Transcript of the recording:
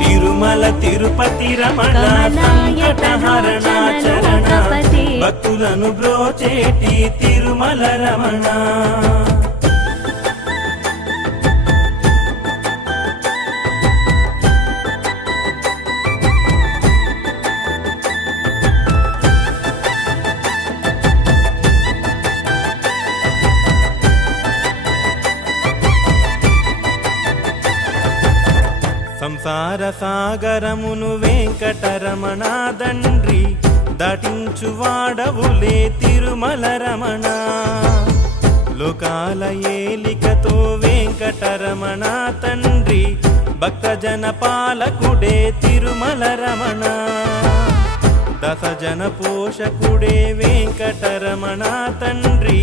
తిరుమల తిరుపతి రమణ చరణ భక్తులను బ్రోచేటి తిరుమల రమణ. సంసార సాగరమును వెంకటరమణ దండ్రి దాటించు వాడవులే తిరుమల రమణ. లోకాల ఏలికతో వెంకటరమణ తండ్రి భక్తజన పాలకుడే తిరుమల రమణ. దశజన పోషకుడే వెంకటరమణ తండ్రి